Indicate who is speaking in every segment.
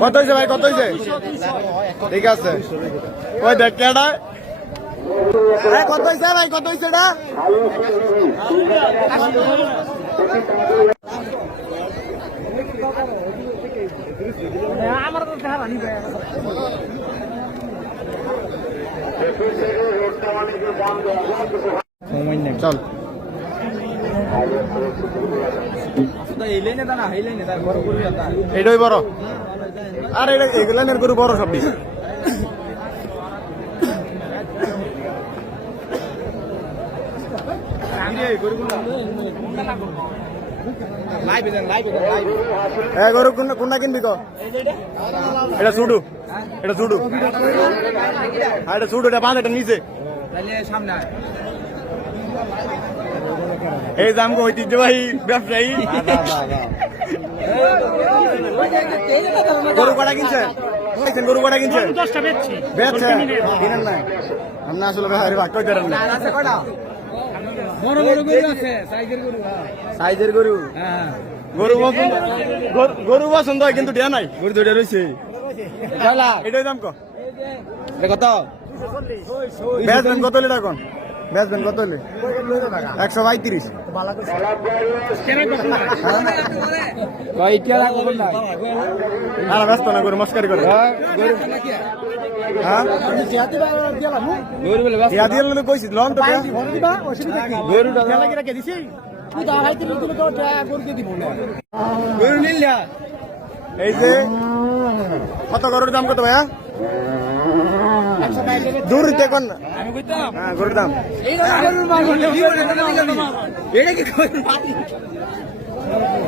Speaker 1: কত হয়েছে ভাই কত হয়েছে ঠিক আছে। ওই দেখ কেডা? কত হয়েছে ভাই কত হয়েছে এটা? চল। এটাই বড়। আর এটা এগুলো গরু বড় সব গরু কোনটা কিনবি ক? এটা ছুডু এটা আর এটা ছুডু এটা বাঁধ, এটা নিচে। এই দাম কো ঐতিহ্যবাহী ব্যবসায়ী। গরু কটা কিনছেন? কিনছেন? গরু কটা কিনছেন?
Speaker 2: দশটা বেচছি।
Speaker 1: কিনেন না আপনি আসলে ভাই ভাগ না।
Speaker 2: বড় বড় গরু আছে সাইজের গরু।
Speaker 1: সাইজের গরু?
Speaker 2: হ্যাঁ।
Speaker 1: গরু পছন্দ গরু- পছন্দ হয় কিন্তু দেয়া নাই। গরু দুইটা রয়েছে। এটাই দাম কো?
Speaker 2: কত?
Speaker 1: কত এখন বেচবেন কত হলে একশো পঁয়ত্রিশ। আর ব্যস্ত না গরু মস্কারি করে। হ্যাঁ
Speaker 2: নিল না।
Speaker 1: এই যে কত গরুর দাম কত ভাইয়া? দূর দেখুন। হ্যাঁ গরুর দাম।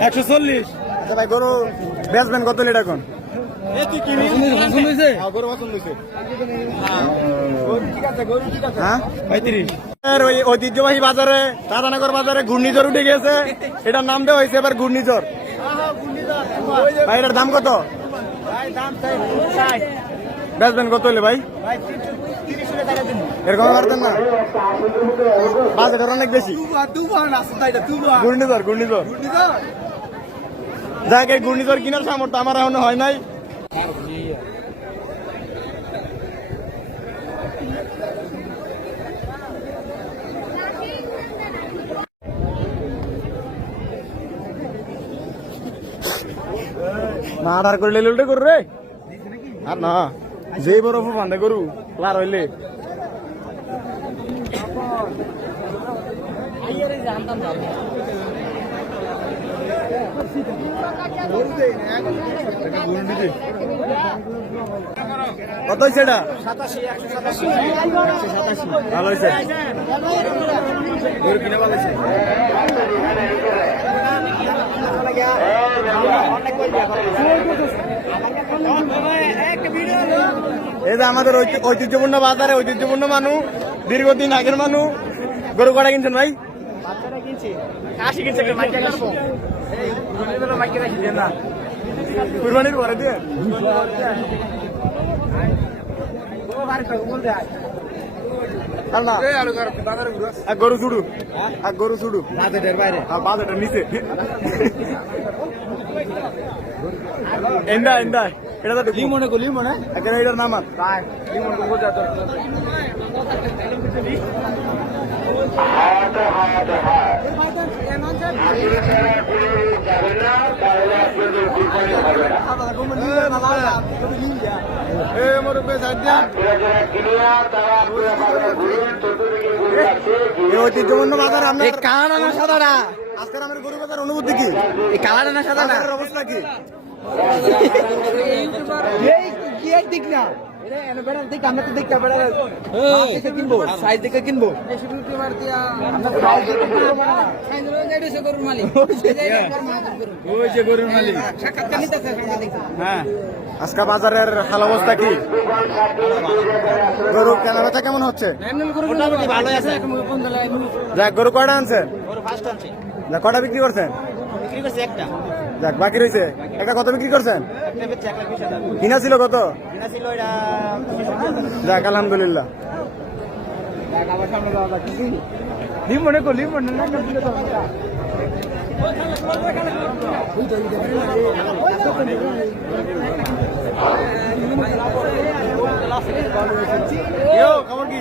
Speaker 1: একশো চল্লিশ। আচ্ছা ভাই গরু বেচবেন কত লিটার এখন? হ্যাঁ, হ্যাঁ? ঐতিহ্যবাহী বাজারে রাধানগর বাজারে ঘূর্ণিঝড় উঠে গেছে এটার নাম দেওয়া হয়েছে এবার ঘূর্ণিঝড়। ভাই এটার দাম কত? বেচবেন কত হলে ভাই? এরকম পারতেন না। বাজেট অনেক বেশি। ঘূর্ণিঝড় ঘূর্ণিঝড়। যাক ঘূর্ণিঝড় কিনার সামর্থ্য আমার এখনও হয় নাই। না আর করে লেলে উল্টে করু রে আর না। যে বরফ বান্ধে করু লার হইলে। কত হয়েছে ভালো হয়েছে এই যে আমাদের ঐতি- ঐতিহ্যপূর্ণ বাজারে ঐতিহ্যপূর্ণ মানুষ দীর্ঘদিন আগের মানুষ গরু কটা কিনছেন ভাই? কুরবানির পরে দিয়ে? গরু ছুড়ু আর গরু ছুড়ু
Speaker 2: বাজেটের বাইরে।
Speaker 1: বাজারটা নিচে। এন্ডা এন্ডা এটা তো দেখি
Speaker 2: মনে করলি মনে
Speaker 1: এখানে এটার নাম আর। এ মুরব্বি সাইড দিয়া। এই ঐতিহ্যপূর্ণ বাজার আমরা
Speaker 2: সাদাটা।
Speaker 1: আজকের গরু বাজার অনুভূতি কি?
Speaker 2: এই কালাটা না সাদাটা।
Speaker 1: বাজারের অবস্থা কি?
Speaker 2: দিক না আমরা তো দেখতে কিনবো সাইজ দেখে কিনবো ওই যে গরুর মালিক
Speaker 1: হ্যাঁ আজকে বাজারের হাল অবস্থা কি গরু কেনা বেচা কেমন হচ্ছে?
Speaker 2: মোটামুটি ভালো আছে
Speaker 1: যাক গরু কয়টা আনছেন? কটা বিক্রি করছেন?
Speaker 2: বিক্রি করছে একটা।
Speaker 1: যাক বাকি রয়েছে একটা কত বিক্রি করছেন? কিনা ছিল কত?
Speaker 2: কিনা ছিল
Speaker 1: যাক আলহামদুলিল্লাহ।
Speaker 2: মনে কর লিম মনে না খবর কি?